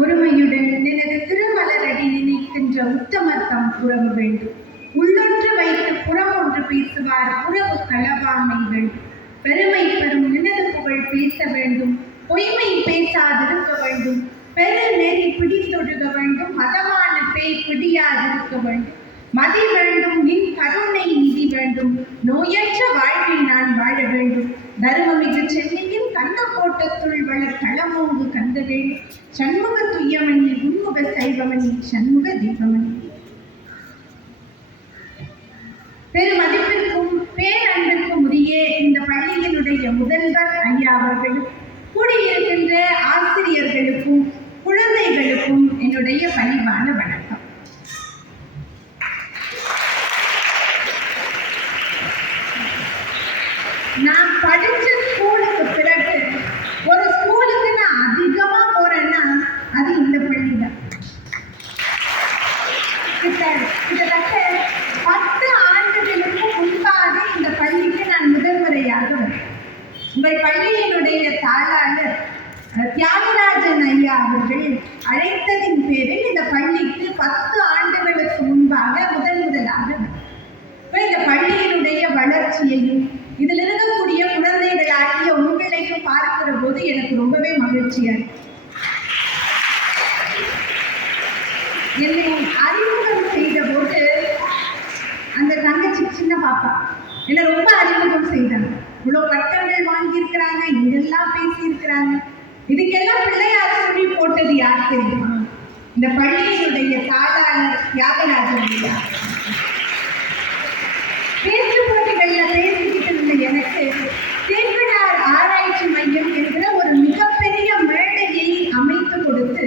ஒருமையுடன் எனது திருமலரடி நினைக்கின்ற உத்தமர்த்தம் புறவு வேண்டும். உள்ளொன்று வைத்து புறம் ஒன்று பேசுவார் புறவு களவாமை வேண்டும். பெருமை பெறும் நினது புகழ் பேச வேண்டும். பொய்மை பேசாதிருக்க வேண்டும். பெரு நெறி பிடித்தொழுக வேண்டும். மதமான பேய் பிடியாதிருக்க வேண்டும். மதி வேண்டும். நின் கருணை நிதி வேண்டும். நோயற்ற வாழ்வில் நான் வாழ வேண்டும். தர்மமிகு சென்னையில் கண்ட கோட்டத்துள் வளர் களமோங்கு கந்த வேண்டும். சண்முக துய்யமணி உன்முக சைவமணி சண்முக தீபமணி. பெருமதிப்பிற்கும் பேரன்பிற்கும் உரிய இந்த பள்ளியினுடைய முதல்வர் ஐயா அவர்களும் கூடியிருக்கின்ற ஆசிரியர்களுக்கும் குழந்தைகளுக்கும் என்னுடைய பணிவான வணக்கம். நான் படிச்ச ஸ்கூலுக்கு பிறகு ஒரு ஸ்கூலுக்கு நான் அதிகமா போறேன்னா அது இந்த பள்ளி தான். கிட்டத்தட்ட 10 ஆண்டுகளுக்கு முன்பாக இந்த பள்ளிக்கு நான் முதல்வரையாக வந்தேன். உங்கள் பள்ளியினுடைய தாளாளர் தியாகராஜன் ஐயா அவர்கள் அழைத்ததின் பேரில் இந்த பள்ளிக்கு 10 ஆண்டுகளுக்கு முன்பாக முதலாக இந்த பள்ளியினுடைய வளர்ச்சியையும் இதில் இருக்கக்கூடிய குழந்தைகளாகிய உங்களையும் பார்க்கிற போது எனக்கு ரொம்பவே மகிழ்ச்சியா இருக்கு. என்னை அறிமுகம் செய்த போது அந்த தங்கச்சி சின்ன பாப்பா என்னை ரொம்ப அறிமுகம் செய்தாங்க. இவ்வளோ பட்டங்கள் வாங்கியிருக்கிறாங்க, இதெல்லாம் பேசியிருக்கிறாங்க. இதுக்கெல்லாம் பிள்ளையார் சொல்லி போட்டது யார் தெரியுமா? இந்த பள்ளியினுடைய தாளாளர் தியாகராஜன் ஐயா. பேச்சு போட்டிகளில் பேசிக்கிட்டு இருந்த எனக்கு சேக்கடார் ஆராய்ச்சி மையம் என்கிற ஒரு மிகப்பெரிய மேடையை அமைத்து கொடுத்து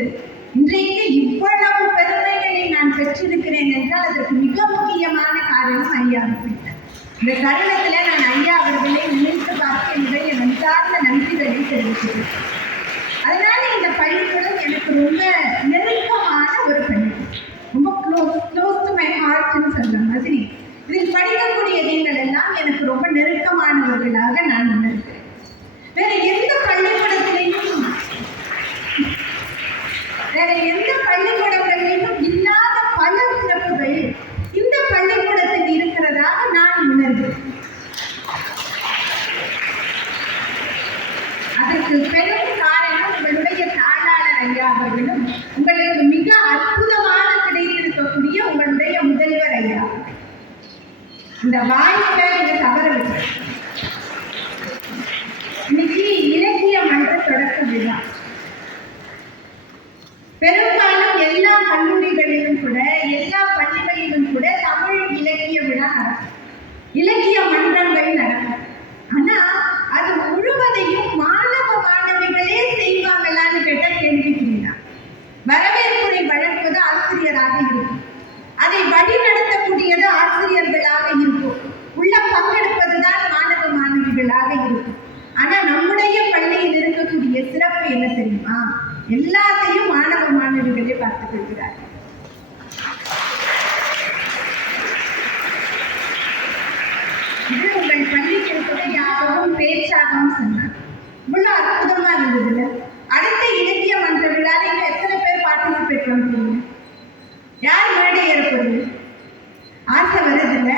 இன்றைக்கு இவ்வளவு பெருமைகளை நான் பெற்றிருக்கிறேன் என்றால் அதற்கு மிக முக்கியமான காரணம் ஐயா அவர்கள். இந்த தருணத்தில் நான் ஐயா அவர்களை நினைத்து பார்த்து என்னுடைய நன்றார்ந்த நன்றிகளை தெரிவிக்கிறேன். அதனால இந்த பள்ளிக்கூடம் எனக்கு ரொம்ப நெருக்கமான ஒரு பள்ளி, ரொம்ப க்ளோஸ் டு மை ஹார்ட்னு சொல்ற மாதிரி. இதில் படிக்கக்கூடிய நீங்கள் எல்லாம் எனக்கு ரொம்ப நெருக்கமானவர்களாக நான் உணர்கிறேன். வேற எந்த பள்ளிக்கூடத்திலையும் இல்லாத பல சிறப்புகள் இந்த பள்ளிக்கூடத்தில் இருக்கிறதாக நான் உணர்கிறேன். அதற்கு பெரும் காரணம் உங்களுடைய தாளாளர் ஐயா அவர்களும் உங்களுக்கு மிக அற்புதமாக கிடைத்திருக்கக்கூடிய உங்களுடைய முதல்வர் ஐயா. இந்த வாய்ப்பை நீங்க தவற வச்சு இன்னைக்கு இலக்கிய மன்ற தொடக்க விழா பெரும்பாலும் எல்லா கல்லூரிகளிலும் கூட எல்லா பள்ளிகளிலும் கூட தமிழ் இலக்கிய விழா நடக்கும், இலக்கிய மன்றங்கள் நடக்கும். ஆனா அது முழுவதையும் மாணவ மாணவிகளே செய்வாங்களான்னு கேட்ட கேள்விக்குறீங்க. வரவேற்புரை வழங்குவது ஆசிரியராக இருக்கும், அதை வழிநடத்தக்கூடியது ஆசிரியர்களாக இருக்கும், உள்ள பங்கெடுப்பதுதான் மாணவ மாணவிகளாக இருக்கும். ஆனா நம்முடைய பள்ளியில் இருக்கக்கூடிய சிறப்பு என்ன தெரியுமா? எல்லாத்தையும் மாணவ மாணவிகளே பார்த்துக் கொள்கிறார்கள். இது உங்கள் பள்ளிக்கு துணையாகவும் பேச்சாகவும் சொன்னார். இவ்வளவு அற்புதமா இருந்ததுல. அடுத்த இலக்கிய மன்ற விழாவில் எத்தனை பேர் பார்ட்டிசிபேட் பண்றீங்க? யார் மேடை ஏற்படுது? ஆசை வருதுல்ல?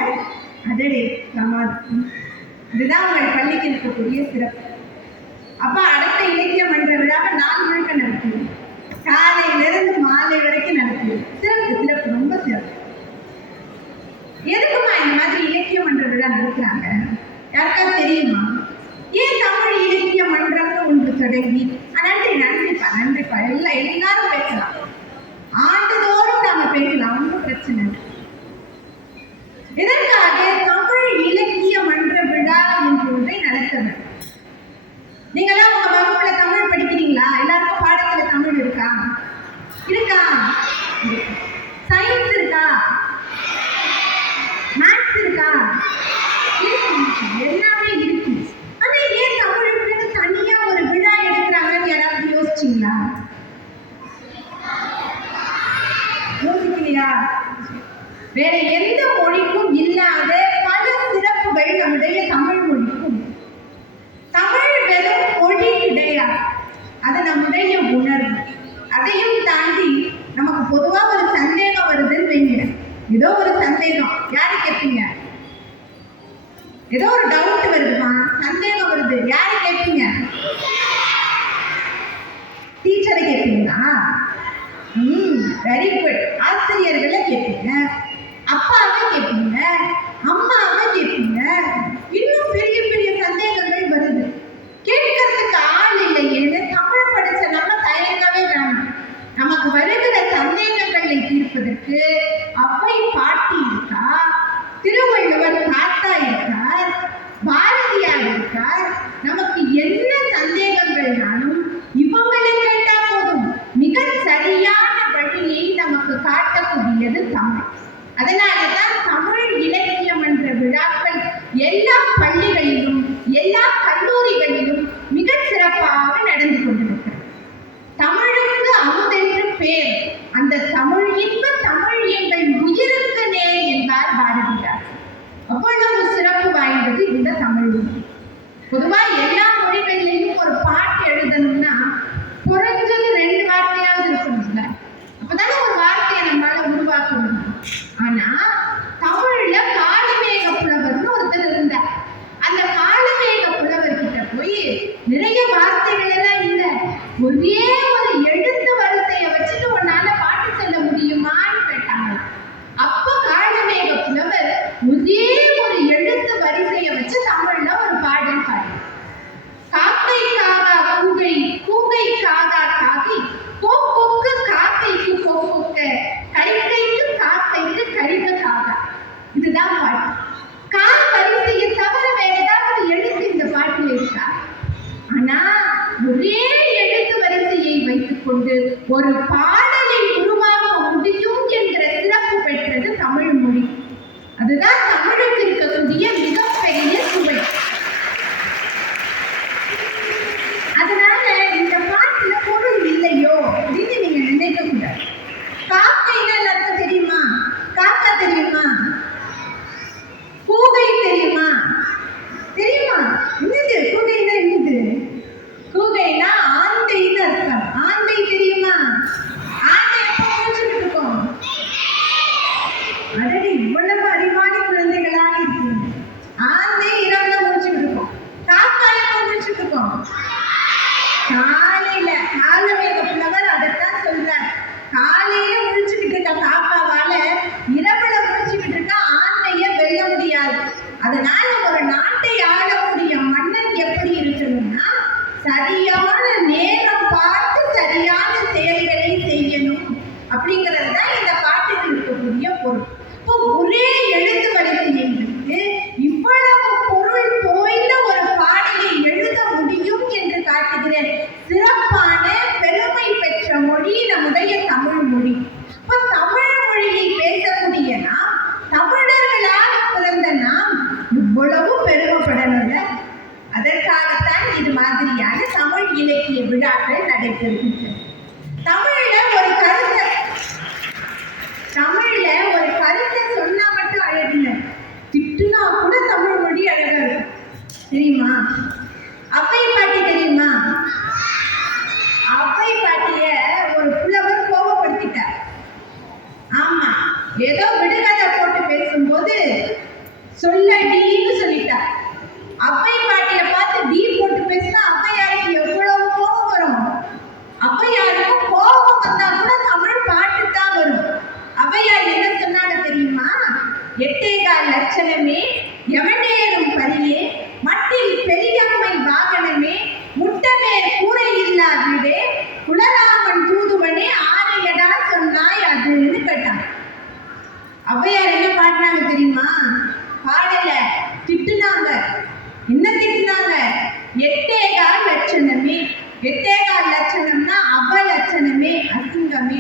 அதே சமாதி. இதுதான் உங்கள் பள்ளிக்கு இருக்கக்கூடிய சிறப்பு. அப்ப அடுத்த இலக்கிய மன்ற விழாவை 4 முழுக்க நடத்துவோம், காலையிலிருந்து மாலை வரைக்கும் நடத்துவோம். சிறப்பு, ரொம்ப சிறப்பு. எதுக்குமா இந்த மாதிரி இலக்கிய மன்ற விழா நடத்துறாங்க? யாருக்காவது தெரியுமா? ஏன் தமிழ் இலக்கிய மன்றம்னு ஒன்று தொடங்கி நன்றிப்பா எல்லாரும் பேசலாம், ஆண்டுதோறும் நாம பேசலாம், ஒன்றும் பிரச்சனை இல்லை. இதற்காக தமிழ் இலக்கிய மன்ற விழா என்று ஒன்றை நடத்த வேண்டும். நீங்களாம் உங்க வகுப்புல தமிழ் படிக்கிறீங்களா? எல்லாருக்கும் பாடத்துல தமிழ் இருக்கா? சயின்ஸ் இருக்கா? மேத்ஸ் இருக்கா? எல்லாமே இருக்கு. ஆனா ஏன் தமிழுக்கு தனியா ஒரு விழா எடுக்கிறாங்கன்னு யாராவது யோசிச்சீங்களா? யோசிக்கலையா? வேற எந்த மொழிக்கும் இல்லாத பல சிறப்புகள் நம்முடைய தமிழ் மொழிக்கும். தமிழ் வெறும் மொழி கிடையாது, அது நம்முடைய உணர்வு. அதையும் தாண்டி நமக்கு பொதுவா ஒரு சந்தேகம் வருதுன்னு வைங்க. ஏதோ ஒரு சந்தேகம் யாரு கேட்பீங்க? ஏதோ ஒரு டவுட் வருதுமா, சந்தேகம் வருது, யாரு கேட்பீங்க? டீச்சரை கேட்பீங்களா? Very good. ஆசிரியர்களை கேட்பீங்க, அப்பாவை கேட்பீங்க, அம்மாவை கேட்பீங்க. இன்னும் பெரிய பெரிய சந்தேகங்கள் வருது. கேட்கறதுக்கு ஆள் இல்லையேன்னு தமிழ் படிச்ச நம்ம தயங்கவே வேணாம். நமக்கு வருகிற சந்தேகங்களை தீர்ப்பதற்கு அவ்வை பாட்டி இருக்கா, திருவள்ளுவர் தாத்தா இருக்கார், பாரதியார் இருக்கார். நமக்கு என்ன சந்தேகங்கள்னாலும் இவங்களை கேட்டா போதும். மிக சரியான வழியை நமக்கு காட்டக்கூடியது தமிழ். அதனாலதான் தமிழ் இலக்கியம் என்ற விழாக்கள் எல்லா பள்ளிகளிலும் எல்லா கல்லூரிகளிலும் மிக சிறப்பாக நடந்து கொண்டிருக்கிறது. தமிழுக்கு அமுதென்று பேர். அந்த தமிழ் இன்ப தமிழ் எங்கள் உயிருக்கு நேர் என்பார் பாரதியார். அவ்வளவு சிறப்பு வாய்ந்தது இந்த தமிழ் மொழி. பொதுவா எல்லா மொழிகளிலையும் ஒரு பாட்டு எழுதணும்னா குறைஞ்சது 2 வார்த்தையாவது இருக்கணும்ல. அப்பதானே ஒரு வார்த்தையை நம்மளால உருவாக்க முடியும். ஆனா தமிழ்ல காளமேக புலவர்னு ஒருத்தர் இருந்தார். அந்த காளமேக புலவர் கிட்ட போய் நிறைய வார்த்தைகள் எல்லாம் இல்ல, ஒரே ஒரு எழுத்து வரிசையை வச்சுட்டு உன்னால பாட்டு சொல்ல முடியுமான்னு கேட்டாங்க. அப்ப காளமேக புலவர் ஒரே ஒரு எழுத்து வரிசையை வச்சு தமிழ்ல ஒரு பாடல் பாடி, காக்கை காகா கூகை, கூகை காகா காகை, கோக்கு காக்கைக்கு கோக்க, கைக்கு காக்கைக்கு கழிக காகா. இதுதான் பாட்டு. கால் வரிசையை தவிர வேற ஏதாவது எழுத்து இந்த பாட்டில் இருக்கா? ஆனா ஒரே எழுத்து வரிசையை வைத்துக் கொண்டு ஒரு பாடலை உருவாக்க முடியும் என்கிற சிறப்பு பெற்றது தமிழ் மொழி. அதுதான் தமிழுக்கு இருக்கக்கூடிய மிகப்பெரிய சுவை. அதனால இந்த பாட்டுல பொருள் இல்லையோ அப்படின்னு நீங்க நினைக்க கூடாது. காக்கைன்னா எல்லாருக்கும் தெரியுமா? காக்கா தெரியுமா? கூகை தெரியுமா? தெரியுமா? என்னது கூகைன்னா? என்னது கூகைனா? ஆந்தைன்னு அர்த்தம். ஆந்தை தெரியுமா? ஆந்தை எப்ப முடிச்சுட்டு இருக்கோம்? அடடி, இவ்வளவு அறிவான குழந்தைகளாக இருக்கு. ஆந்தை இரவுல முடிச்சுட்டு இருக்கோம். காக்கா எப்ப முடிச்சுட்டு இருக்கோம்? காலையில. காலமேக புலவர் அதைத்தான் சொல்றார். காலையில முடிச்சுக்கிட்டு இருக்க காக்காவால இரவுல முடிச்சுக்கிட்டு இருக்க ஆந்தைய வெல்ல முடியாது. அதனால ஒரு நாட்டை ஆளக்கூடிய மன்னன் எப்படி இருக்கணும்னா சரியான நேரம் பார்த்து சரியான செயல்களை செய்யணும் அப்படிங்கிறது தான் இந்த பாட்டுக்கு இருக்கக்கூடிய பொருள். இப்போ ஒரே எழுத்து வரிசையிலிருந்து இவ்வளவு பொருள் தோய்ந்த ஒரு பாடலை எழுத முடியும் என்று காட்டுகிற சிறப்பான பெருமை பெற்ற மொழி நம்முடைய தமிழ் மொழி. இப்போ தமிழ் மொழியை பேசக்கூடிய நாம், தமிழர்களாக பிறந்த நாம் இவ்வளவு பெருமைப்படணும்ல. அதற்காகத்தான் இது மாதிரியான தமிழ் இலக்கிய விழாக்கள் நடைபெறுகின்றன. தமிழ்ல ஒரு கருத்தை சொன்னா மட்டும் அழகில்லை, திட்டுனா கூட தமிழ் மொழி அழகா இருக்கும். தெரியுமா? அவ்வை பாட்டி தெரியுமா? அவ்வை பாட்டிய ஒரு புலவர் கோபப்படுத்திட்டார். ஆமா, ஏதோ விடுகதை போட்டு பேசும்போது சொல்லடின்னு சொல்லிட்டார். அவ்வை பாட்டிய பார்த்து டி போட்டு பேசினா அவ்வையாருக்கு எவ்வளவு கோபம் வரும். அவ்வையாருக்கு கோபம் வந்தா கூட தமிழ் பாட்டு தான் வரும். அவ்வையார் என்ன சொன்னாங்க தெரியுமா? 8 லட்சணமே, எவனேனும் பரியே, மட்டில் பெரியம்மை வாகனமே, முட்டமேல் கூரை இல்லா வீடே, குலராமன் தூதுவனே, ஆரையடா சொன்னாய் அதுன்னு கேட்டாங்க. அவ்வையார் என்ன பாடினாங்க தெரியுமா? பாடல திட்டுனாங்க. என்ன திட்டுனாங்க? 8 லட்சணமே. 8 லட்சணம்னா அவலட்சணமே, அசிங்கமே.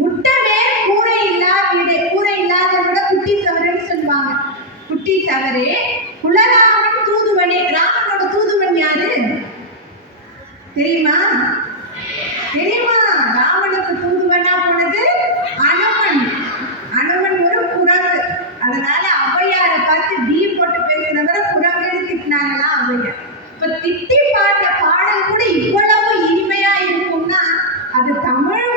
முட்டமேல் கூரை இல்லா வீடே. கூரை இல்லாத விட குட்டி சவரன்னு சொல்லுவாங்க. குட்டி சவரே, குலராமன் தூதுவனே. ராமனோட தூதுவன் யாரு தெரியுமா? தெரியுமா? ராமனுக்கு தூதுவனா போனது அனுமன். அனுமன் ஒரு குரங்கு. அதனால ஔவையாரை பார்த்து டி போட்டு பேசினவரை குரங்குன்னு திட்டினாங்களா ஔவையார். இப்ப திட்டி பாடின பாடல் கூட இவ்வளவு இனிமையா இருக்கும்னா அது தமிழ்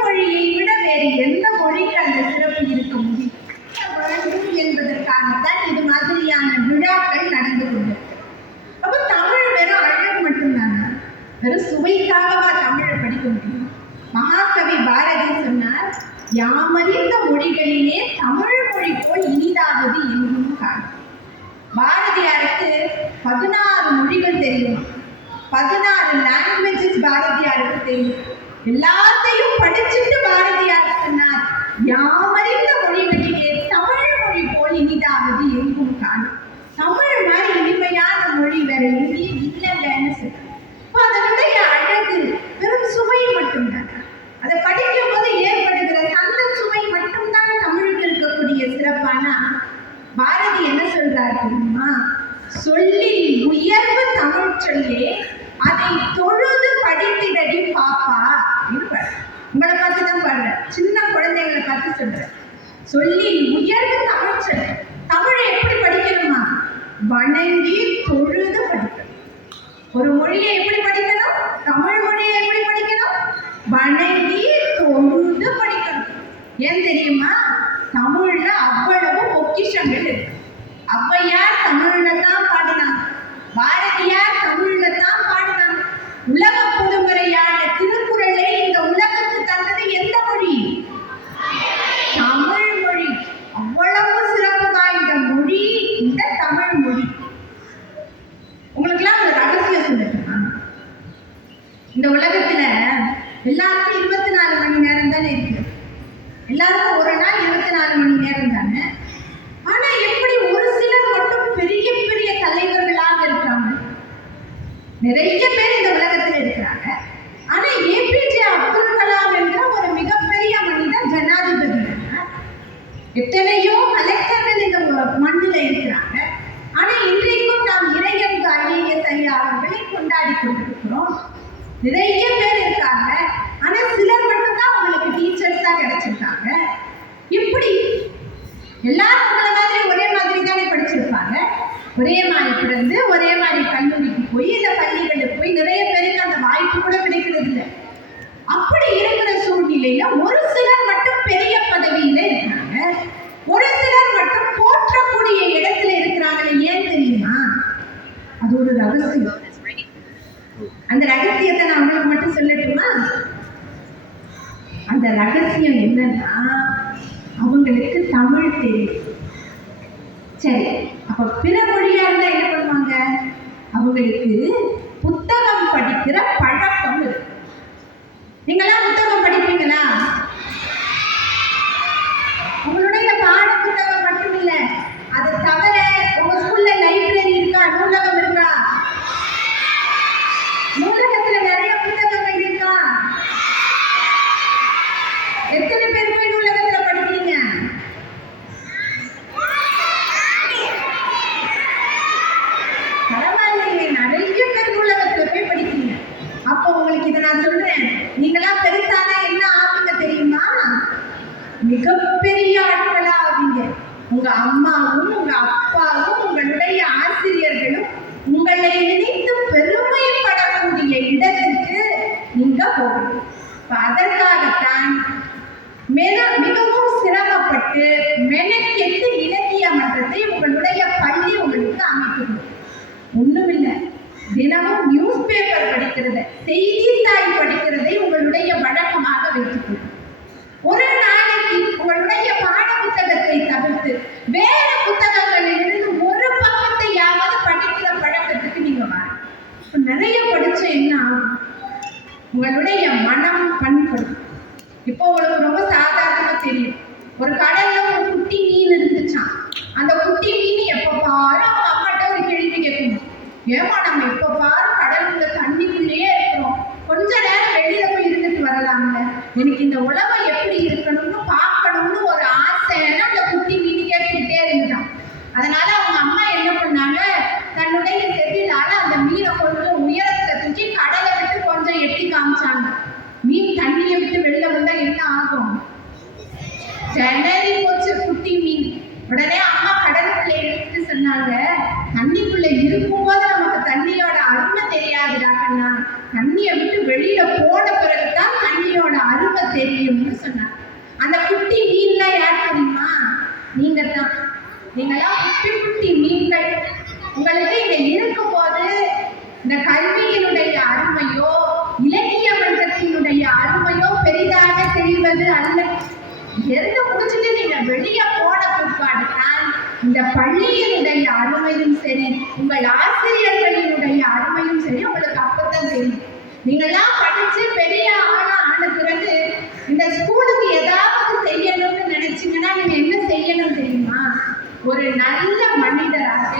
மொழிக்காகவா தமிழை படிக்க முடியும்? மகாகவி பாரதி சொன்னார், யாமறிந்த மொழிகளிலே தமிழ் மொழி போல் இனிதாவது எங்கும் காணும். பாரதியாருக்கு 16 மொழிகள் தெரியும், 16 லாங்குவேஜஸ் பாரதியாருக்கு தெரியும். எல்லாத்தையும் படிச்சுட்டு பாரதியார் சொன்னார், யாமறிந்த மொழிகளிலே தமிழ் மொழி போல் இனிதாவது எங்கும் காணும். தமிழ் மாதிரி இனிமையான மொழி வேற எங்கேயும் இல்லைன்னு சொல்றார். அதனுடைய அழகு வெறும் சுவை மட்டும்தான். அதை படிக்கும் போது ஏற்படுகிற அந்த சுவை மட்டும்தான் தமிழுக்கு இருக்கக்கூடிய சிறப்பானா பாரதி என்ன சொல்றாரு தெரியுமா? சொல்லில் உயர்வு தமிழ் சொல்லே அதை தொழுது படித்திடடி பாப்பா. உங்களை பார்த்து தான் பாடுறேன், சின்ன குழந்தைங்களை பார்த்து சொல்றேன். சொல்லில் உயர்வு தமிழ் சொல். தமிழை எப்படி படிக்கணுமா? வணங்கி தொழுது படிக்கணும். ஒரு மொழியை எப்படி படிக்கணும்? தமிழ் மொழியை எப்படி படிக்கணும்? வணங்கி தொழுது படிக்கணும். ஏன் தெரியுமா? தமிழ்ல அவ்வளவு பொக்கிஷங்கள் இருக்கு. ஔவையார் தமிழ்ல தான் பாடினாங்க, பாரதியார் தமிழ்ல தான் பாடினாங்க. உலக பொதுமுறையான திருக்குறளை இந்த உலகத்துக்கு தந்தது எந்த மொழி? தமிழ் மொழி. அவ்வளவு சிறப்பு வாய்ந்த மொழி இந்த தமிழ் மொழி. உங்களுக்கெல்லாம் ஒரு ரகசியம் சொல்லட்டுமா? இந்த உலகத்துல எல்லாருக்கும் 24 மணி நேரம் தானே இருக்கு. எல்லாருக்கும் ஒரு நாள் 24 மணி நேரம் தானே. ஆனா எப்படி ஒரு சிலர் மட்டும் பெரிய பெரிய தலைவர்களாக இருக்காங்க? நிறைய பேர் இந்த உலகத்தில் இருக்கிறாங்க. ஆனா ஏபிஜே அப்துல் கலாம் என்ற ஒரு மிகப்பெரிய மனிதன் ஜனாதிபதி. எத்தனையோ கலெக்டர்கள் இந்த மண்ணில் இருக்கிறாங்க. ஆனா இன்றைக்கும் நாம் இறையன்பு ஐஏஎஸ் ஐயா அவர்களை கொண்டாடி கொண்டிருக்கிறோம். நிறைய பேர் இருக்காங்க. ஆனா சிலர் மட்டும்தான் உங்களுக்கு டீச்சர்ஸா கிடைச்சிருக்காங்க. இப்படி எல்லாரும் உங்களை மாதிரி ஒரே மாதிரி தானே படிச்சிருப்பாங்க. ஒரே மாதிரி பிறந்து ஒரே மாதிரி கல்லூரிக்கு போய் இந்த பள்ளிகளுக்கு போய் நிறைய பேருக்கு அந்த வாய்ப்பு கூட கிடைக்கிறது இல்லை. அப்படி இருக்கிற சூழ்நிலையில ஒரு சிலர் மட்டும் பெரிய பதவியில இருக்கிறாங்க, ஒரு சிலர் மட்டும் போற்றக்கூடிய இடத்துல இருக்கிறாங்க. ஏன் தெரியுமா? அது ஒரு ரகசியம். அந்த ரகசியத்தை நான் உங்களுக்கு மட்டும் சொல்லட்டுமா? அந்த ரகசியம் என்னன்னா, அவங்களுக்கு தமிழ் தெரியும். சரி, அப்ப பிற மொழியா இருந்தா என்ன பண்ணுவாங்க? அவங்களுக்கு புத்தகம் படிக்கிற பழக்கம் இருக்கு. நீங்களாம் புத்தகம் படிப்பீங்களா? உங்களுடைய பாட புத்தகம் மட்டும் இல்ல, அது தவிர உங்க ஸ்கூல்ல லைப்ரரி இருக்கா? நூலகம் இருக்கா? நூலகத்துல நிறைய புத்தகங்கள் இருக்கா? எத்தனை பேர் போய் நூலகத்துல படிக்கிறீங்க? பரவாயில்லையே, நிறைய பேர் நூலகத்துல போய் படிக்கிறீங்க. அப்போ உங்களுக்கு இதை நான் சொல்றேன், நீங்களாம் பெருசான என்ன ஆகுங்க தெரியுமா? மிகப்பெரிய ஆட்களா ஆவீங்க. உங்க அம்மாவும் உங்க அப்பாவும் உங்களுடைய ஆசிரியர்களும் உங்களை நினைத்து பெருமைப்படக்கூடிய இடத்துக்கு நீங்க போகணும். அதற்காகத்தான் மிகவும் சிரமப்பட்டு மெனக்கெட்டு இலக்கிய மன்றத்தை உங்களுடைய பள்ளி உங்களுக்கு அமைக்கணும். ஒண்ணுமில்லை, தினமும் நியூஸ் பேப்பர் படிக்கிறது, செய்தித்தாள் படிக்கிறதை உங்களுடைய வழக்கமாக வைத்துக்கொள்ளும். ஒரு நாளைக்கு உங்களுடைய பாட புத்தகத்தை தவிர்த்து வேற புத்தகங்களில் இருந்து ஒரு பக்கத்தையாவது படிக்கிற பழக்கத்துக்கு நீங்க வாங்க. நிறைய படிச்ச என்ன ஆகும்? உங்களுடைய மனம் பண்படும். இப்போ உங்களுக்கு ரொம்ப சாதாரணமா தெரியும், ஒரு கடல்ல ஒரு குட்டி மீன் இருந்துச்சான். அந்த குட்டி மீன் எப்ப பாரு அவங்க அம்மாட்ட ஒரு கேள்வி கேட்கணும், ஏமா நம்ம எப்ப பாரு கடலுக்குள்ள தண்ணிக்குள்ளேயே இருக்கிறோம், கொஞ்ச நேரம் வெளியில போய் இருந்துட்டு வரலாம்ல, எனக்கு இந்த உலகம் எப்படி இருக்கணும்னு பார்க்கணும்னு ஒரு ஆசைன்னு அந்த குட்டி மீன் கேட்டுக்கிட்டே இருந்துட்டான். அதனால அவங்க அம்மா என்ன பண்ணாங்க, தன்னுடைய செதிலால அந்த மீனை கொஞ்சம் உயரத்துல தூக்கி கடலை விட்டு கொஞ்சம் எட்டி காமிச்சாங்க. மீன் தண்ணியை விட்டு வெளில வந்தா என்ன ஆகும்? திணறி போச்சு குட்டி மீன். உடனே அம்மா கடலுக்குள்ள எடுத்து சொன்னாங்க, தண்ணிக்குள்ள இருக்கும்போது நமக்கு தண்ணியோட அருமை தெரியாதுடா கண்ணா, தண்ணியை விட்டு வெளியில போன பிறகுதான் தண்ணியோட அருமை தெரியும்னு சொன்னாங்க. அந்த குட்டி மீன்லாம் யார் தெரியுமா? நீங்க தான். நீங்களாம் குட்டி குட்டி மீன்கள். உங்களுக்கு இங்க இருக்கும் போது இந்த கல்வியினுடைய அருமையோ இந்த பள்ளியினுடைய அருமையும் சரி, உங்கள் ஆசிரியர்களினுடைய அருமையும் சரி உங்களுக்கு அப்பதான் தெரியும். நீங்கள்லாம் படிச்சு பெரிய ஆளா ஆன பிறகு இந்த ஸ்கூலுக்கு ஏதாவது செய்யணும்னு நினைச்சீங்கன்னா நீங்க என்ன செய்யணும் தெரியுமா? ஒரு நல்ல மனிதராக,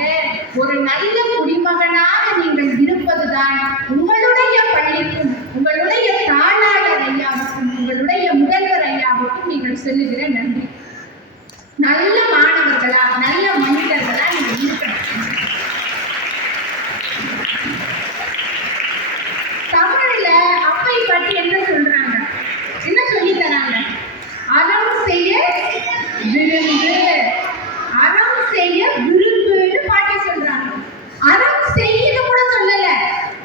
ஒரு நல்ல குடிமகனாக நீங்கள் இருப்பதுதான் உங்களுடைய பள்ளிக்கும், உங்களுடைய தாளாளர் ஐயாவுக்கும், உங்களுடைய முதல்வர் ஐயாவுக்கும் நீங்கள் சொல்லுகிற நன்றி. நல்ல மாணவர்களா, நல்ல மனிதர்களா நீங்க இருக்கணும். தமிழ்ல அப்பை பற்றி என்ன சொல்றாங்க, என்ன சொல்லி தராங்க? அறம் செய்ய விரும்பு, அறம் செய்ய விரும்புன்னு பாட்டி சொல்றாங்க. அறம் செய்யன்னு கூட சொல்லல,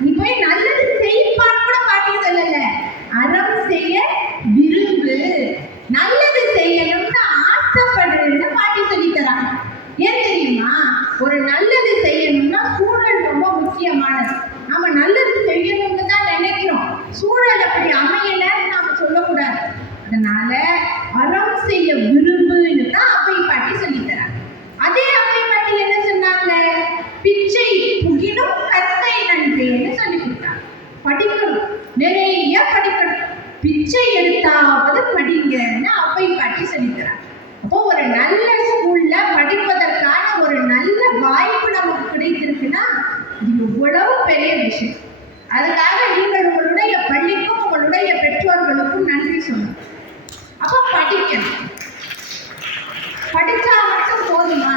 நீ போய் நல்லது செய்ப்பான்னு கூட பாட்டி சொல்லல. அறம் செய்ய விரும்பு, நல்லது செய்யணும்னு ஆசைப்படுறதுன்னு பாட்டி சொல்லி தராங்க. ஏன் தெரியுமா? ஒரு நல்லது செய்யணும்னா சூழல் ரொம்ப முக்கியமானது. நாம நல்லது செய்யணும்னு தான் நினைக்கிறோம், சூழல் அப்படி அமையலன்னு நாம சொல்லக்கூடாது. அதனால அறம் செய்ய விரும்புன்னு தான் அப்பை பாட்டி சொல்லி தராங்க. அதே அப்பை பாட்டி என்ன சொன்னாங்க? பிச்சை புகினும் கற்கை நன்றேன்னு சொல்லி கொடுத்தாங்க. படிக்கணும், நிறைய படிக்கணும், பிச்சை எடுத்தாவது படிங்கன்னு அப்பை பாட்டி சொல்லி தராங்க. அப்போ ஒரு நல்ல ஸ்கூல்ல படிப்பதற்கான ஒரு நல்ல வாய்ப்பு நமக்கு கிடைத்திருக்குன்னா இது எவ்வளவு பெரிய விஷயம். அதுக்காக நீங்கள் உங்களுடைய பள்ளிக்கும் உங்களுடைய பெற்றோர்களுக்கும் நன்றி சொல்லணும். அப்போ படிக்கணும். படிச்சா மட்டும் போதுமா?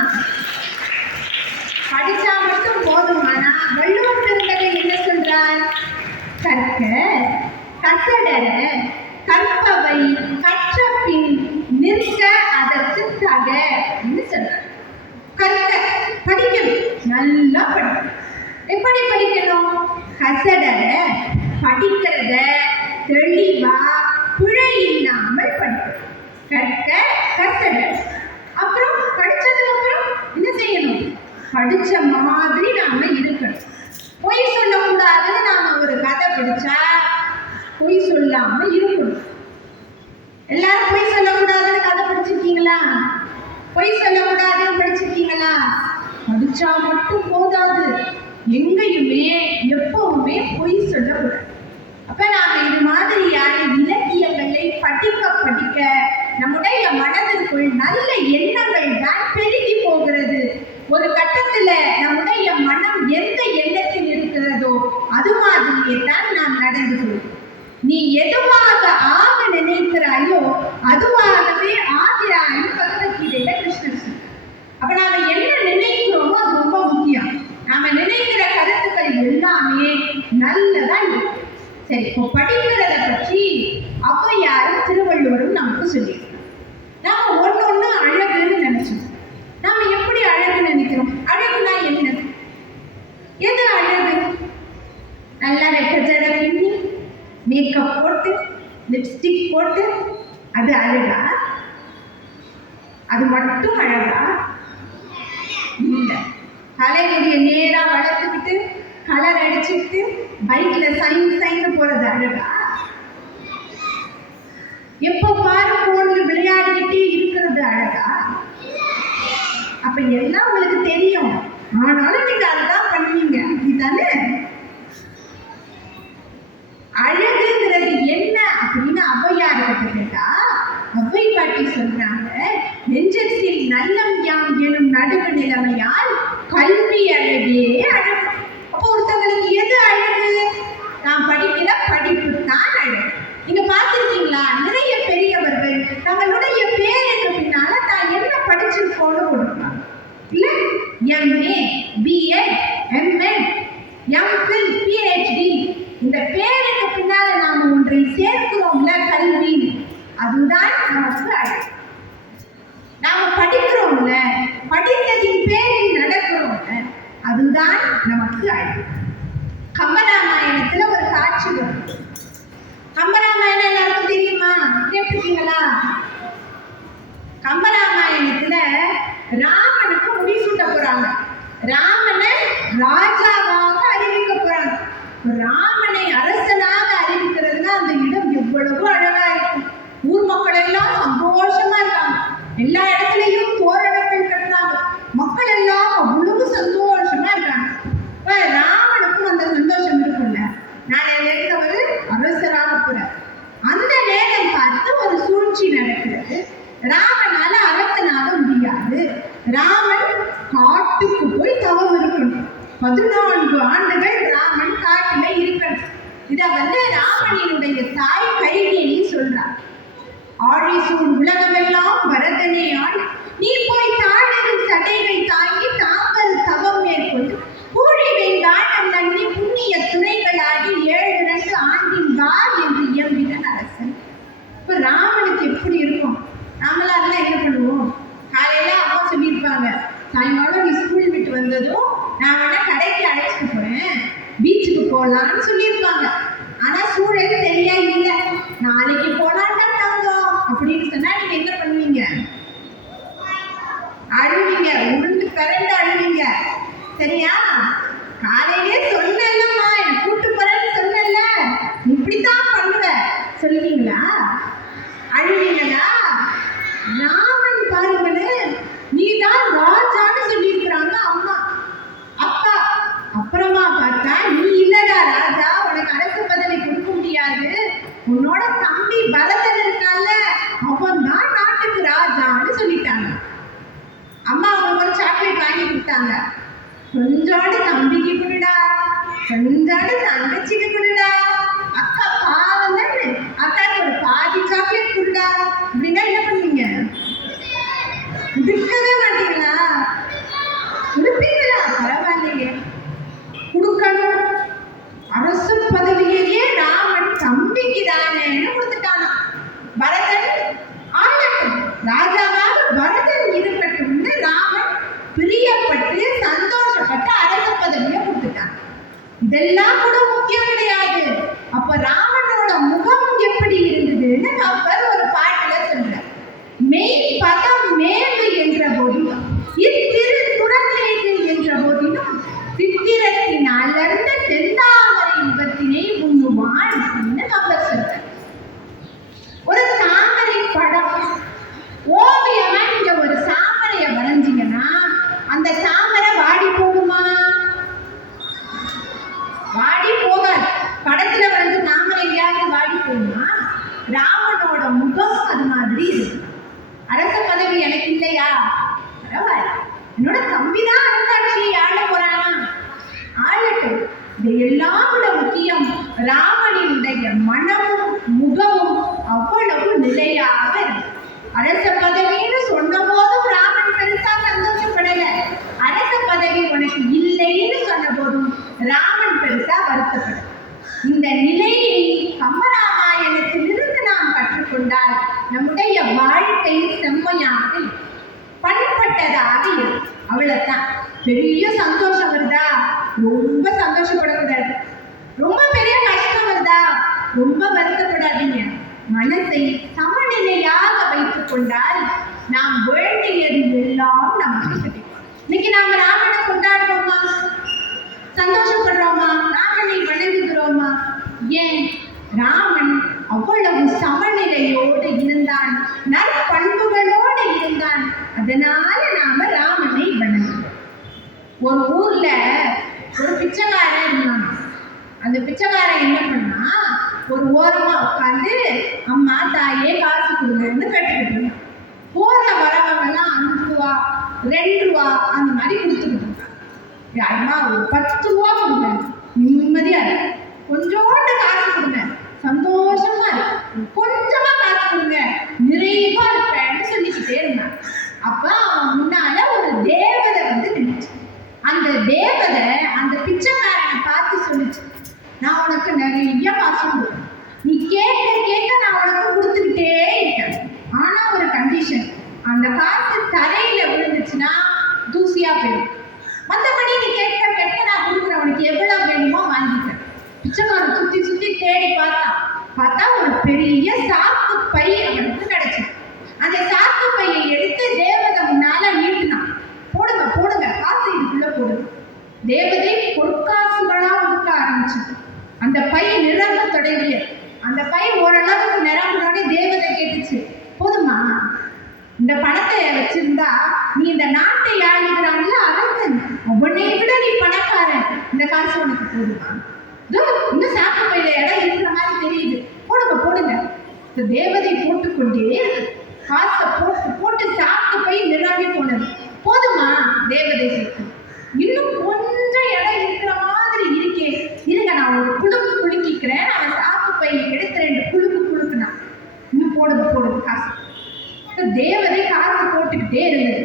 படிச்சா மட்டும் போதுமானா வள்ளுவர் பெருந்தகை என்ன சொல்றார்? கற்க கசடர கற்பவை கற்ற பின் நிற்க அதற்கு தக என்று சொல்றார். கற்க, படிக்கணும், நல்லா படிக்கணும். எப்படி படிக்கணும்? கசடர, படிக்கிறத தெளிவா பிழை இல்லாமல் படிக்கணும். கற்க கசடர. அப்புறம் படிச்சதுக்கு அப்புறம் என்ன செய்யணும்? படிச்ச மாதிரி நாம இருக்கணும். பொய் சொல்லக்கூடாதுன்னு நாம ஒரு கதை படிச்சா பொய் சொல்லாம இருக்கணும். எல்லாரும் பொய் சொல்லக்கூடாதுன்னு கதை படிச்சிருக்கீங்களா? பொய் சொல்லக்கூடாதுன்னு படிச்சிருக்கீங்களா? படிச்சா மட்டும் போதாது, எங்கேயுமே எப்பவுமே பொய் சொல்லக்கூடாது. அப்ப நாம இது மாதிரியான இலக்கியங்களை படிக்க படிக்க நம்முடைய மனதிற்குள் நல்ல எண்ணங்கள் தான் பெருகி போகிறது. ஒரு கட்டத்துல நம்முடைய மனம் எந்த எண்ணத்தில் இருக்கிறதோ அது மாதிரியே தான் நாம் நடந்து கொள்வோம். நீ எதுவாக ஆக நினைக்கிறாயோ அதுவாகவே ஆகிறாய் பகவத்கீதையில கிருஷ்ணன் சொல்றார். அப்ப நாம என்ன நினைக்கிறோமோ அது ரொம்ப முக்கியம். நாம நினைக்கிற கருத்துக்கள் எல்லாமே நல்லதா இருக்கும். சரி, இப்போ படிக்கிறத பற்றி ஔவையாரும் திருவள்ளுவரும் நமக்கு சொல்லியிருக்கோம். நாம ஒண்ணு அழகுன்னு நினைச்சோம். நாம எப்படி அழகு நினைக்கிறோம்? அழகுனா என்ன? எது அழகு? நல்லா ரெட்ட ஜடை பின்னி மேக்கப் போட்டு லிப்ஸ்டிக் போட்டு அது அழகா? அது மட்டும் அழகா? இல்லை. தலைமுடிய நேரா வளர்த்துக்கிட்டு கலர் அடிச்சுட்டு பைக்ல சைன்னு போறது அழகா? எப்ப பாரு போன்ல விளையாடிக்கிட்டே இருக்கிறது அழகா? அப்ப எல்லாம் உங்களுக்கு தெரியும், ஆனாலும் நீங்க அதுதான் பண்ணுவீங்க, இதுதானே? அழகுங்கிறது என்ன அப்படின்னு ஔவையார்கிட்ட கேட்டா ஔவை பாட்டி சொல்றாங்க, நெஞ்சத்தில் நல்லம் யாம் எனும் நடுவு நிலைமையால் கல்வி அழகே அழகு. அப்போ ஒருத்தவங்களுக்கு எது அழகு? நான் படிக்கிற படிப்பு தான் அழகு. நீங்க பார்த்துருக்கீங்களா? நிறைய பெரியவர்கள் தங்களுடைய பேருக்கு பின்னால தான் என்ன படிச்சிருக்கோன்னு கொடுப்பாங்க. இல்ல, MA, BEd, MEd, MPhil, PhD. இந்த பேருக்கு பின்னால நாம ஒன்றை சேர்க்கிறோம்ல, கல்வி, அதுதான் நமக்கு அழகு. நாம படிக்கிறோம்ல, படித்ததின் பேரில் நடக்கிறோம்ல, அதுதான் நமக்கு அழகு. கம்பராமாயணத்துல ஒரு காட்சி வரும். கம்பராமாயணம் எல்லாருக்கும் தெரியுமா? கேட்டிருக்கீங்களா? கம்பராமாயணத்துல ராமனுக்கு முடிசூட்ட போறாங்க. ராமனை ராஜாவாக அறிவிக்க போறாங்க. ராமனை அரசனாக அறிவிக்கிறதுனா அந்த இடம் எவ்வளவு அழகா இருக்கும். ஊர் மக்கள் எல்லாம் சந்தோஷமா இருக்காங்க. எல்லா இடத்துலயும் தோரணங்கள் கட்டுறாங்க. முடியாது, ராமனால அரசனாக முடியாது. ராமன் காட்டுக்கு போய் தவம் இருக்கணும். 14 ஆண்டுகள் ராமன் காட்டுல இருக்கணும். இத ராமனினுடைய தாய் கைகேயி சொல்றார். ஆழிசூழ் உலகமெல்லாம் பரதனையால் நீ போய் தாழரும் சடைகள் தாங்கி தாங்கள் தவம் மேற்கொண்டு கூழி வெங்காயம் நன்னி புண்ணிய துறைகளாகி 7 ஆண்டின் வார் என்று இயம்பினான் அரசன். இப்ப ராமனுக்கு எப்படி இருக்கும்? நாமெல்லாம் என்ன பண்ணுவோம்? காலையில அம்மா சொல்லியிருப்பாங்க, சாயங்காலம் நீ ஸ்கூல் விட்டு வந்ததும் நான் வேணா கடைக்கு அழைச்சிட்டு போறேன், பீச்சுக்கு போகலான்னு சொல்லியிருப்பாங்க. ஆனா சூழல் சரியா இல்லை. நாளைக்கு போலான்டா தங்கம் அப்படின்னு சொன்னா நீங்க என்ன பண்ணுவீங்க? அழுவீங்க, உருண்டு பிறண்டு அழுவீங்க. சரியா? காலையிலே சொன்னல்லம்மா என்ன கூட்டு போறேன்னு சொன்னல, இப்படித்தான் பண்ணுவ சொல்லுவீங்களா? அழுவீங்களா? ராமன் பாருங்களேன், நீதான் ராஜான்னு சொல்லியிருக்கிறாங்க அம்மா அப்பா. அப்புறமா பார்த்தா நீ இல்லடா ராஜா, உனக்கு அரசு பதவி கொடுக்க முடியாது, உன்னோட தம்பி பரதன் இருக்கால அவன் தான் நாட்டுக்கு ராஜான்னு சொல்லிட்டாங்க. அம்மா அவங்களுக்கு ஒரு சாக்லேட் வாங்கி கொடுத்தாங்க. கொஞ்சோடு தம்பிக்கு கொடுடா, கொஞ்சோடு தங்கச்சிக்கு கொடுடா, அக்கா பாவம் தானே அக்காக்கு ஒரு பாதி சாக்லேட் கொடுடா அப்படின்னா என்ன பண்ணுவீங்க? இருக்கவே மாட்டீங்களா? கொடுப்பீங்களா? பரவாயில்லையே, கொடுக்கணும். அரசு பதவியே ராமன் தம்பிக்கு தானேன்னு கொடுத்துட்டானா. பரதன் ஆளட்டும், ராஜாவாக பரதன் இருக்கட்டும்னு ராமன் பிரியப்பட்டு சந்தோஷப்பட்டு அரசு பதவியை கொடுத்துட்டான். இதெல்லாம் கூட முக்கியம் கிடையாது. அப்ப ராமனோட முகம் எப்படி இருந்ததுன்னு அவர் ஒரு பாட்டுல சொல்றார். மெய் பதம் மேவு என்ற போதிலும் இத்திரு குரலேது என்ற போதிலும் சித்திரத்தின் அலர்ந்த செந்தாமரை முகத்தினை உண்ணுவான் அப்படின்னு அவர் சொல்றார். ஒரு தாமரை படம் ஓவியமா நீங்க ஒரு தாமரைய வரைஞ்சீங்கன்னா அந்த தாமரை வாடி போகுமா? வாடி போகாது. படத்துல வந்து தாமரை எங்கேயாவது வாடி போகுமா? ராமனோட முகம் அது மாதிரி இருக்கு. அரச பதவி எனக்கு இல்லையா? பரவாயில்ல, என்னோட தம்பிதான் அரசாட்சியை ஆள போறானா, ஆளட்டும். இதையெல்லாம் விட முக்கியம், ராமனினுடைய மனமும் முகமும் அவ்வளவு நிலையாக இருக்கு. அரச பதவின்னு சொன்ன போதும் ராமன் பெருசா சந்தோஷப்படல. அரச பதவி உனக்கு இல்லைன்னு சொன்ன போதும் ராமன் பெருசா வருத்தப்பட. இந்த நிலையை கம்பராமாயணத்திலிருந்து நாம் கற்றுக்கொண்டால் நம்முடைய வாழ்க்கை செம்மையாக பண்பட்டதாக இருக்கும். அவ்வளவுதான். பெரிய சந்தோஷம் வருதா? ரொம்ப சந்தோஷப்படக்கூடாது. ரொம்ப பெரிய கஷ்டம் வருதா? ரொம்ப வருத்தப்படாதீங்க. மனசை சமநிலையாக வைத்துக் கொண்டால் நாம் வேண்டியது எல்லாம் நமக்கு கிடைக்கும். இன்னைக்கு நாம ராமனை கொண்டாடுறோமா? சந்தோஷப்படுறோமா? ராமனை வணங்குகிறோமா? ஏன்? ராமன் அவ்வளவு சமநிலையோடு இருந்தான், நற்பண்புகளோடு இருந்தான். அதனால நாம ராமனை வணங்குகிறோம். ஒரு ஊர்ல ஒரு பிச்சைக்காரன் இருந்தான். அந்த பிச்சைக்காரன் என்ன பண்ணா, ஒரு ஓரமா உட்காந்து அம்மா தாயே காசு கொடுங்கன்னு கட்டிக்கிட்டு இருந்தான். போற வரவங்கெல்லாம் 5 ரூபா 2 ரூபா அந்த மாதிரி கொடுத்துக்கிட்டு இருக்காங்க. அம்மா ஒரு 10 ரூபா கொடுங்க, நிம்மதியா இருக்கு. கொஞ்சோண்டு காசு கொடுங்க, சந்தோஷமா இருக்கு. கொஞ்சமா காசு கொடுங்க, நிறைவா இருப்பேன்னு சொல்லிக்கிட்டே இருந்தான். அப்ப அவன் முன்னால ஒரு தேவதை வந்து நின்றுச்சு. அந்த தேவதை அந்த பிச்சைக்காரனை பார்த்து சொல்லிச்சு, நான் உனக்கு நிறைய காசு கொடுப்பேன், நீ கேட்க கேட்க நான் உனக்கு கொடுத்துக்கிட்டே இருக்கேன். ஆனா ஒரு கண்டிஷன், அந்த காசு தரையில விழுந்துச்சுன்னா தூசியா போயிடும். மற்றபடி நீ கேட்க கேட்க நான் கொடுக்குறேன், உனக்கு எவ்வளவு வேணுமோ வாங்கிக்கிறேன். பிச்சைக்காரன் சுத்தி சுத்தி தேடி பார்த்தா ஒரு பெரிய சாக்கு பை அவனுக்கு கிடைச்சது. அந்த சாக்கு பையை எடுத்து தேவதை முன்னால நீட்டினான். போடுங்க போடுங்க, காசு இதுக்குள்ள போடுங்க. தேவதை பொற்காசுகளா கொடுக்க ஆரம்பிச்சது. அந்த பை நிரம்ப தொடங்கிய. அந்த பை ஓரளவுக்கு நிரம்பினோடனே தேவதை கேட்டுச்சு, போதுமா? இந்த பணத்தை வச்சிருந்தா நீ இந்த நாட்டை ஆளுகிறான்ல அரசன், அவனை விட நீ பணக்காரன், இந்த காசு உனக்கு போதுமா? இன்னும் சாக்கு பையில இடம் இருக்கிற மாதிரி தெரியுது, போடுங்க போடுங்க. இந்த தேவதை போட்டுக்கொண்டே காசை போட்டு போட்டு சாப்பிட்டு போய் நிரம்பி போனது. போதுமா தேவதேசத்துக்கு? இன்னும் கொஞ்சம் இடம் இருக்கிற மாதிரி இருக்கே, இருங்க நான் ஒரு குழுக்கு குலுக்கிக்கிறேன், அவன் சாப்பிட்டு போய் எடுத்து 2 குழுக்கு குழுக்குனா இன்னும் போடுது போடுது காசு. தேவதை காசு போட்டுக்கிட்டே இருந்தது.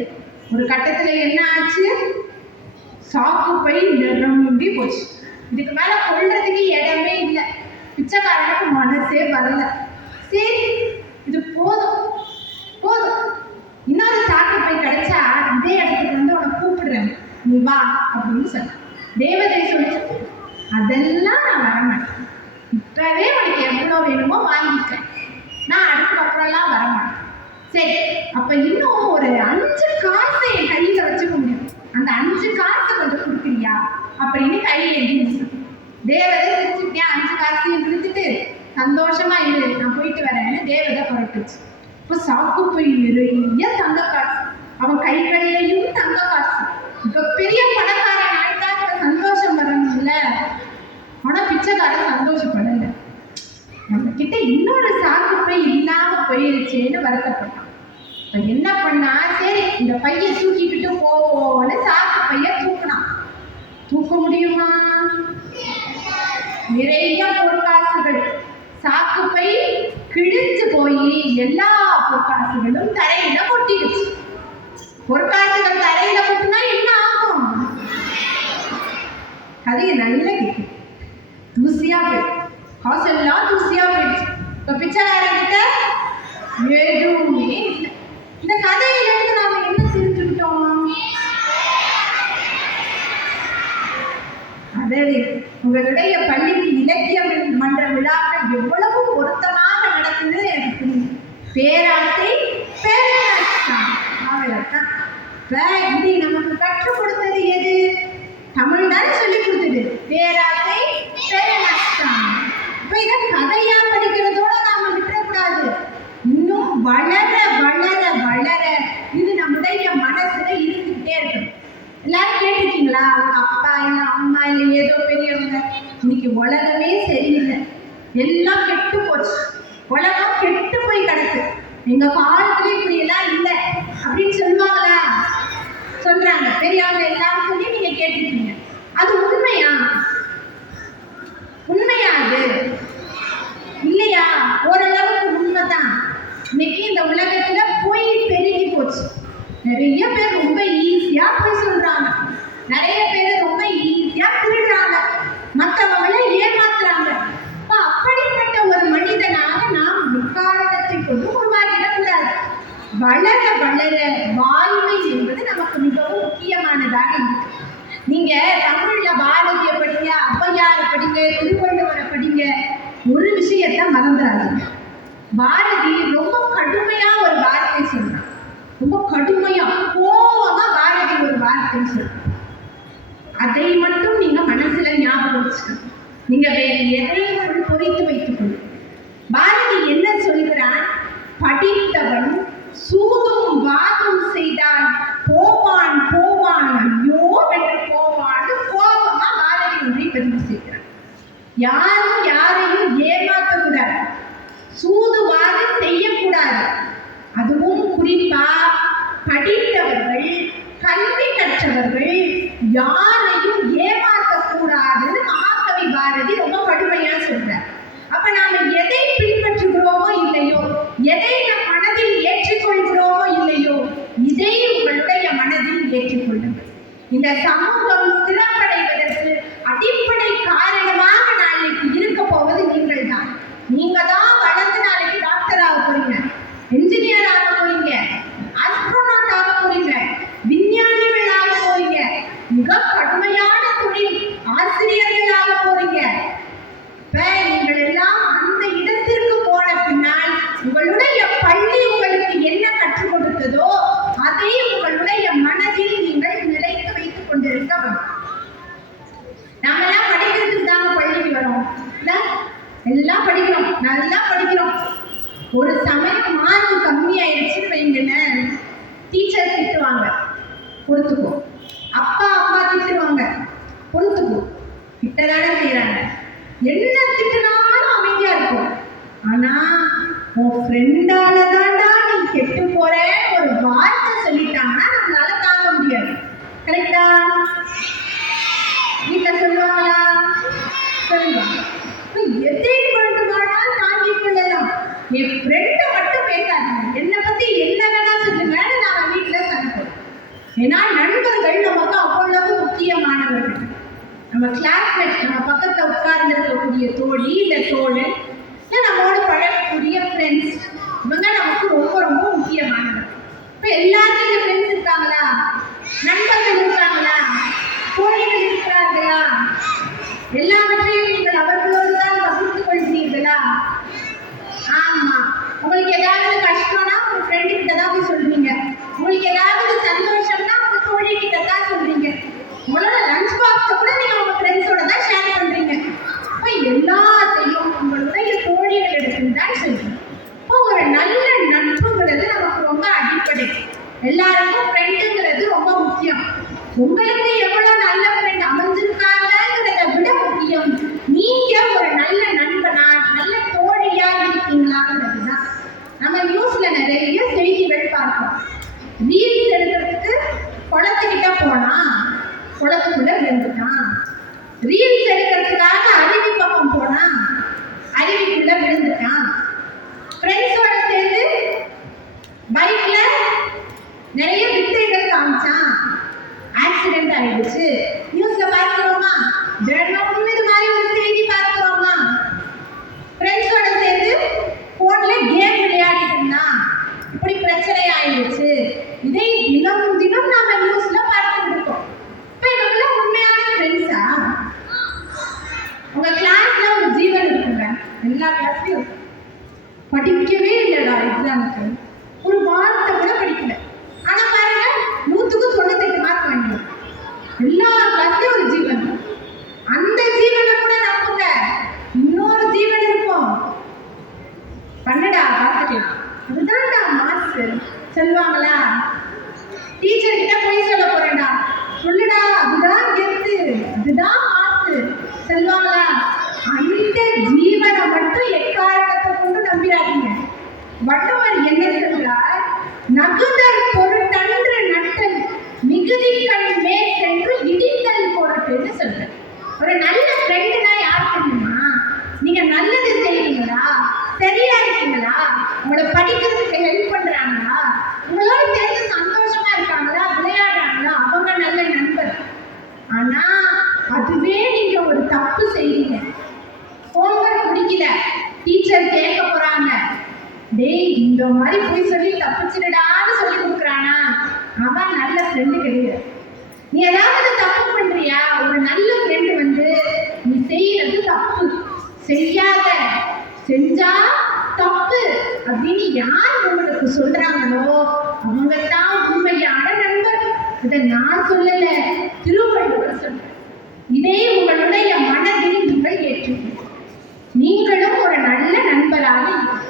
ஒரு கட்டத்துல என்ன ஆச்சு? சாக்கு பை நிரம்பி போச்சு. இதுக்கு மேல கொள்றதுக்கு இடமே இல்லை. பிச்சைக்காரனுக்கு மனசே வரல. சரி இது போதும் போதும், இன்னொரு சாக்கு பை கிடைச்சா இதே இடத்துக்கு வந்து உன்னை கூப்பிடுறேன், நீ வா அப்படின்னு சொன்ன. தேவதை சொல்லிச்சு, அதெல்லாம் நான் வரமாட்டேன், இப்பவே உனக்கு எவ்வளோ வேணுமோ வாங்கிக்கிறேன், நான் அடுத்த அப்புறம்லாம் வரமாட்டேன். சரி அப்ப இன்னும் ஒரு 5 காசை என் கையில வச்சுக்க முடியும், அந்த 5 காசை வந்து கொடுக்குறியா அப்படின்னு கையை எழுதி. தேவதை சிரிச்சுட்டேன், 5 காசையும் கொடுத்துட்டு சந்தோஷமா இரு, நான் போயிட்டு வரேன்னு தேவதை புறட்டுச்சு. இப்போ சாக்கு போய் நிறைய தங்க காசு, அவன் கைகளிலையும் தங்க காசு. மிகப்பெரிய பணக்காரன் ஆயிட்டாங்கிற சந்தோஷம் வரணும்ல. ஆனா பிச்சைக்காரன் சந்தோஷப்படல. நம்ம கிட்ட இன்னொரு சாக்கு பை இல்லாம போயிருச்சேன்னு வருத்தப்பட்டான். இப்ப என்ன பண்ணா, சரி இந்த பையை தூக்கிக்கிட்டு போவோன்னு சாக்கு பைய தூக்கினான். தூக்க முடியுமா? நிறைய பொற்காசுகள், சாக்கு பை கிழிஞ்சு போய் எல்லா பொற்காசுகளும் தரையில கொட்டிடுச்சு. பொற்காசுகள் தரையில கொட்டினா என்ன ஆகும்? கதையை நல்லா கேட்கு. தூசியா போயிடுச்சு, காசெல்லாம் தூசியா போயிடுச்சு. இப்ப பிச்சைக்காரங்கிட்ட எதுவுமே இல்லை. இந்த கதையிலிருந்து நாம என்ன செஞ்சுக்கிட்டோம்? அதாவது உங்களுடைய பள்ளிக்கு இலக்கிய மன்ற விழாக்கள் எவ்வளவு பொருத்தமாக நடக்குது எனக்கு புரியும். பேராசை பேரரசம், அவ்வளவுதான். இது நமக்கு கற்றுக் கொடுத்தது எது? தமிழ் தானே சொல்லி கொடுத்தது. பேராசை பேரரசம். இப்ப இதை கதையா படிக்கிறதோட நாம விட்டுறக்கூடாது. இன்னும் வளர வளர வளர இது நம்முடைய மனசுல இருந்துகிட்டே இருக்கணும். எல்லாரும் கேட்டிருக்கீங்களா? அவங்க அப்பா இல்லை அம்மா இல்லை ஏதோ பெரியவங்க, இன்னைக்கு உலகமே சரியில்லை, எல்லாம் கெட்டு போச்சு, உலகம் கெட்டு போய் கிடக்கு, எங்க காலத்துல இப்படி எல்லாம் இல்லை அப்படின்னு சொல்லுவாங்களா? சொல்றாங்க பெரியவங்க எல்லாரும் சொல்லி நீங்க கேட்டிருக்கீங்க. அது உண்மையா? உண்மையா? அது இல்லையா? ஓரளவுக்கு உண்மைதான். இன்னைக்கு இந்த உலகத்துல பொய் பெருகி போச்சு. நிறைய பேர் ரொம்ப ஈஸியா பொய் சொல்றாங்க, நிறைய பேர் ரொம்ப ஈஸியா திருடுறாங்க, மற்றவங்களை ஏமாத்துறாங்க. அப்படிப்பட்ட ஒரு மனிதனாக நாம் விகாரத்தை கொண்டு உருவாகிடக்கூடாது. வளர வளர வாய்மை என்பது நமக்கு மிகவும் முக்கியமானதாக இருக்கு. நீங்க தமிழ்ல பாரதிய படிங்க, ஔவையாரை படிங்க, திருவள்ளுவரை படிங்க, ஒரு விஷயத்த மறந்துடாதீங்க. பாரதி ரொம்ப கடுமையா ஒரு வார்த்தை சொல்றான், ரொம்ப கடுமையா கோவமா பாரதி ஒரு வார்த்தை சொல்றான். அதை மட்டும் நீங்க மனசுல ஞாபகம் வச்சுக்கணும். நீங்க வேறு எதையும் பொறித்து வைத்துக் கொள்ளும். பாரதி என்ன சொல்கிறான்? படித்தவன் சூதும் வாதும் செய்தால் போவான் போவான் ஐயோ என்று போவான். கோபமா பாரதி ஒன்றை பதிவு செய்கிறான். யாரும் யாரையும் ஏமாற்றக்கூடாது, சூதுவாக செய்யக்கூடாது. அதுவும் குறிப்பா படித்தவர்கள், கல்வி கற்றவர்கள் யாரையும் ஏமாற்றக்கூடாதுன்னு மகாகவி பாரதி ரொம்ப கடுமையா சொல்றார். அப்ப நாம எதை பின்பற்றுகிறோமோ இல்லையோ, எதை நம் மனதில் ஏற்றுக்கொள்கிறோமோ இல்லையோ, இதை உங்களுடைய மனதில் ஏற்றுக்கொள்ளுங்கள். இந்த சமூகம் சிறப்படைவதற்கு அடிப்படை காரணமாக நாளைக்கு இருக்க போவது நீங்கள் தான். நீங்க தான் வளர்ந்து நாளைக்கு டாக்டர் ஆக போறீங்க, என்ஜினியர் ஆக போறீங்க, ஆஸ்ட்ரோநாட் ஆக போறீங்க, விஞ்ஞானிகள் ஆக போறீங்க, மிக கடுமையான தொழில் ஆசிரியர்கள் ஆக போறீங்க. நீங்கள் எல்லாம் அந்த இடத்திற்கு போன பின்னால் உங்களுடைய பள்ளி உங்களுக்கு என்ன கற்றுக் கொடுத்ததோ அதை உங்களுடைய மனதில் நீங்கள் நிலைத்து வைத்துக் கொண்டிருக்க வேண்டும். நாம எல்லாம் படிக்கிறதுக்கு தாங்க பள்ளிக்கு வரோம், எல்லாம் படிக்கிறோம், நல்லா படிக்கிறோம். ஒரு சமயம் மார்க் கம்மியாயிடுச்சுன்னு வைங்களேன், டீச்சர் திட்டுவாங்க, பொறுத்துக்கோ. அப்பா அம்மா திட்டுவாங்க, பொறுத்துக்கோ. திட்டதானே செய்யறாங்க. என்ன திட்டுனாலும் அமைதியா இருக்கும். ஆனா உன் ஃப்ரெண்டால தான்டா நீ கெட்டு போறேன் ஒரு வார்த்தை சொல்லிட்டாங்கன்னா நம்மளால தாங்க முடியாது. கரெக்டா? வீட்டுல சொல்லுவாங்களா? சொல்லுவாங்க. எதை வேண்டுமானாலும் தாங்கிக் கொள்ளலாம். என் ஃப்ரெண்ட மட்டும் பேசாதீங்க, என்னை பத்தி என்ன வேணா சொல்லுங்கன்னு நாம வீட்டுல சமைப்போம். ஏன்னா நண்பர்கள் நமக்கு அவ்வளவு முக்கியமானவர்கள். நம்ம கிளாஸ்மேட், நம்ம பக்கத்துல உட்கார்ந்து இருக்கக்கூடிய தோழி இல்ல தோழன், நம்மோட பழகக்கூடிய ஃப்ரெண்ட்ஸ், இவங்க நமக்கு ரொம்ப ரொம்ப முக்கியமானவர். இப்ப எல்லாருக்கும் இந்த ஃப்ரெண்ட்ஸ் இருக்காங்களா? நண்பர்கள் இருக்காங்களா? தோழிகள் இருக்கிறார்களா? எல்லாவற்றையும் நீங்கள் அவர்களோடு தான் பகிர்ந்து கொள்கிறீர்களா? ஆமா. உங்களுக்கு ஏதாவது கஷ்டம்னா உங்க ஃப்ரெண்டு கிட்ட தான் போய் சொல்றீங்க. உங்களுக்கு ஏதாவது சந்தோஷம்னா உங்க தோழி கிட்ட தான் சொல்றீங்க. உங்களோட லஞ்ச் பாக்ஸை கூட நீங்க உங்க ஃப்ரெண்ட்ஸோட தான் ஷேர் பண்றீங்க. அப்ப எல்லாத்தையும் உங்களுடைய தோழிகளிடத்தில் தான் சொல்றீங்க. இப்போ ஒரு நல்ல நட்புங்கிறது நமக்கு ரொம்ப அடிப்படை. எல்லாருக்கும் ஃப்ரெண்டுங்கிறது ரொம்ப முக்கியம். உங்களுக்கு எவ்வளவு நல்ல ஃப்ரெண்ட் அமைஞ்சிருக்காங்கிறத விட முக்கியம் நீங்க ஒரு நல்ல நண்பனா நல்ல தோழியா இருக்கீங்களாங்கிறது தான். நம்ம நியூஸ்ல நிறைய செய்திகள் பார்ப்போம். ரீல்ஸ் எடுக்கிறதுக்கு குளத்துக்கிட்ட போனா குளத்துக்குள்ள விழுந்துட்டான். ரீல்ஸ் எடுக்கிறதுக்காக அருவி பக்கம் போனா அருவிக்குள்ள விழுந்துட்டான். ஃப்ரெண்ட்ஸோட சேர்ந்து பைக்ல நிறைய வித்தைகள் காமிச்சான், ஆக்சிடென்ட் ஆயிடுச்சு. நியூஸ்ல பார்க்கிறோமா? தினமும் இது மாதிரி ஒரு செய்தி பார்க்கிறோமா? ஃப்ரெண்ட்ஸோட சேர்ந்து போன்ல கேம் விளையாடிட்டு இருந்தான், இப்படி பிரச்சனை ஆயிடுச்சு. இதை தினம் தினம் நாம நியூஸ்ல பார்த்துட்டு இருக்கோம். இப்ப இவங்கெல்லாம் உண்மையான ஃப்ரெண்ட்ஸா? உங்க கிளாஸ்ல ஒரு ஜீவன் இருக்குங்க, எல்லா கிளாஸ்லயும் படிக்கவே இல்லடா, எக்ஸாமுக்கு ஒரு வார்த்தை கூட படிக்கல, ஆனா பாருங்க 100க்கு 98 மார்க் வாங்கிடும். எல்லா கிளாஸ்லயும் ஒரு ஜீவன். அந்த ஜீவனை கூட நம்புங்க, இன்னொரு ஜீவன் இருக்கும், பண்ணடா பார்த்துக்கலாம், அதுதான்டா மார்க்ஸ் சொல்லுவாங்களா? டீச்சர் கிட்ட போய் சொல்ல போறேன்டா, சொல்லுடா அதுதான் கெத்து, அதுதான் மார்க்ஸ் சொல்லுவாங்களா? அந்த ஜீவனை மட்டும் எக்காரணத்தை கொண்டு நம்பிடாதீங்க. வள்ளுவர் என்ன சொல்றார்? நகுதல் பொருட்டன்று நட்டல் மிகுதி கண் மேல் சென்று இடித்தல் பொருட்டுன்னு சொல்றார். ஒரு நல்ல ஃப்ரெண்டுனா யார் தெரியுமா? நீங்க நல்லது செய்றீங்களா, சரியா இருக்கீங்களா, உங்களை படிக்கிறதுக்கு ஹெல்ப் பண்றாங்களா, உங்களோட சேர்ந்து சந்தோஷமா இருக்காங்களா, விளையாடுறாங்களா, அவங்க நல்ல நண்பர். ஆனா அதுவே நீங்க ஒரு தப்பு செய்றீங்க, ஹோம்வொர்க் முடிக்கல, டீச்சர் கேட்க போறாங்க, டேய் இந்த மாதிரி போய் சொல்லி தப்பிச்சிடுடான்னு சொல்லி கொடுக்குறானா, அவன் நல்ல ஃப்ரெண்டு கிடையாது. நீ ஏதாவது தப்பு பண்றியா, ஒரு நல்ல ஃப்ரெண்டு வந்து நீ செய்யறது தப்பு, செய்யாத, செஞ்சா தப்பு அப்படின்னு யார் உங்களுக்கு சொல்றாங்களோ அவங்க தான் உண்மையான நண்பர். இதை நான் சொல்லல, திருவள்ளுவர் சொல்ற. இதே உங்களுடைய மனதில் நீங்கள் ஏற்றுக்கணும். நீங்களும் ஒரு நல்ல நண்பராக இருக்கும்.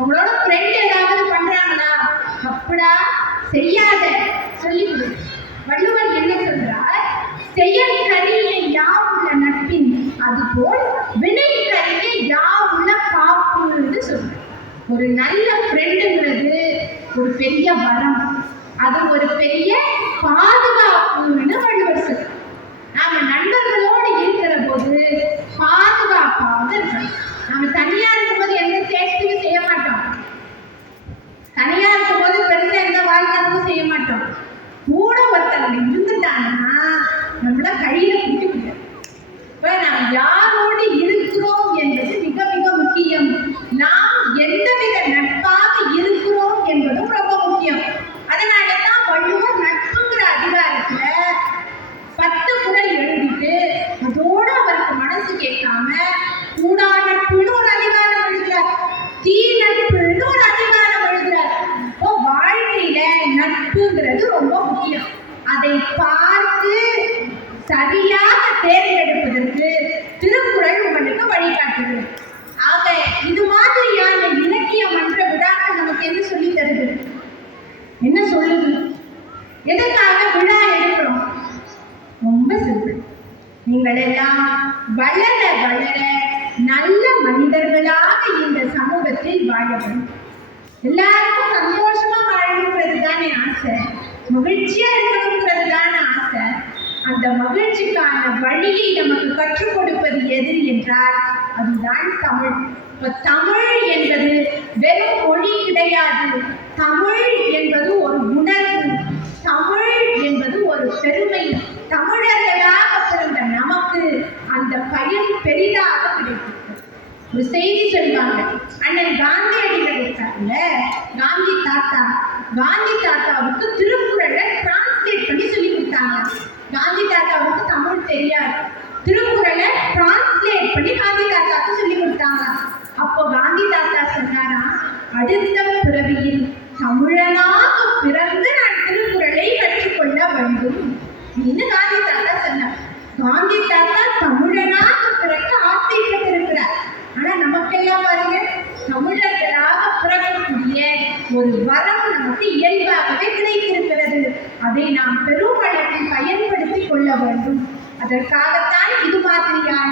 உங்களோட ஃப்ரெண்ட் ஏதாவது பண்றாங்களா, தப்புடா செய்யாத சொல்லி கொடு. வள்ளுவர் என்ன சொல்றார்? செயல் கரிய யாவுள்ள நட்பின் அதுபோல் வினை கரிய யாவுள்ள காப்புன்னு சொல்றார். ஒரு நல்ல ஃப்ரெண்டுங்கிறது ஒரு பெரிய வரம், அது ஒரு பெரிய பாதுகாப்புன்னு வள்ளுவர் சொல்றார். நாம நண்பர்களோடு இருக்கிற போது பாதுகாப்பாக இருக்கணும். நாம தனியா இருக்கும்போது எந்த சேஃப்டியும் செய்ய மாட்டோம், தனியா இருக்கும்போது பெருசா எந்த வாழ்க்கையும் செய்ய மாட்டோம். கூட ஒருத்தர் இருந்துட்டாங்கன்னா நம்மள கையில பிடிக்க முடியாது. இப்ப நாம் யாரோடு இருக்கிறோம் என்பது மிக மிக முக்கியம். நாம் எந்தவித நட்பாக இருக்கிறோம் என்பதும் ரொம்ப முக்கியம். அதனாலதான் வள்ளுவர் நட்புங்கிற அதிகாரத்துல 10 குறள் எழுதிட்டு அதோட அவருக்கு மனசு கேட்காம கூடா நட்புன்னு ஒரு அதிகாரம் எழுதுறார், தீ நட்புன்னு ஒரு அதிகாரம் எழுதுறார். இப்போ வாழ்க்கையில நட்புங்கிறது ரொம்ப முக்கியம். அதை பார்த்து சரியாக தேர்ந்தெடுப்பதற்கு திருக்குறள் உங்களுக்கு வழிகாட்டுது. ஆக இது மாதிரியான இலக்கிய மன்ற விழாக்கள் நமக்கு என்ன சொல்லி தருது, என்ன சொல்லுது? எதற்காக விழா எடுக்கிறோம்? ரொம்ப சிம்பிள். நீங்கள் எல்லாம் வளர வளர நல்ல மனிதர்களாக இந்த சமூகத்தில் வாழ வேண்டும். எல்லாருக்கும் சந்தோஷமா வாழணுங்கிறது தானே ஆசை, மகிழ்ச்சியா இருக்கணுங்கிறது தானே ஆசை. அந்த மகிழ்ச்சிக்கான வழியை நமக்கு கற்றுக் கொடுப்பது எது என்றால் அதுதான் தமிழ். இப்ப தமிழ் என்பது வெறும் மொழி கிடையாது. தமிழ் என்பது ஒரு உணர்வு, தமிழ் என்பது ஒரு பெருமை. தமிழர்களாக பிறந்த நமக்கு அந்த பயன் பெரிதாக கிடைக்கும். ஒரு செய்தி சொல்வாங்க, அண்ணன் காந்தியடிகள் இருக்காங்க, காந்தி தாத்தாவுக்கு திருக்குறளை டிரான்ஸ்லேட் பண்ணி சொல்லி கொடுத்தாங்க. காந்தி தாத்தாவுக்கு தமிழ் தெரியாது, திருக்குறளை டிரான்ஸ்லேட் பண்ணி காந்தி தாத்தாவுக்கு சொல்லி கொடுத்தாங்க. அப்போ காந்தி தாத்தா சொன்னாரா, அடுத்த பிறவியில் தமிழனாக பிறந்து நான் திருக்குறளை கற்றுக்கொள்ள வேண்டும் என்று காந்தி தாத்தா சொன்னார். காந்தி தாத்தா தமிழனாக பிறக்க ஆசைப்பட்டிருக்கிறார். ஆனா நமக்கெல்லாம் பாருங்க, தமிழர்களாக பிறக்கக்கூடிய ஒரு வரம் நமக்கு இயல்பாகவே கிடைத்திருக்கிறது. அதை நாம் பெரும் அளவில் பயன்படுத்திக் கொள்ள வேண்டும். அதற்காகத்தான் இது மாதிரியான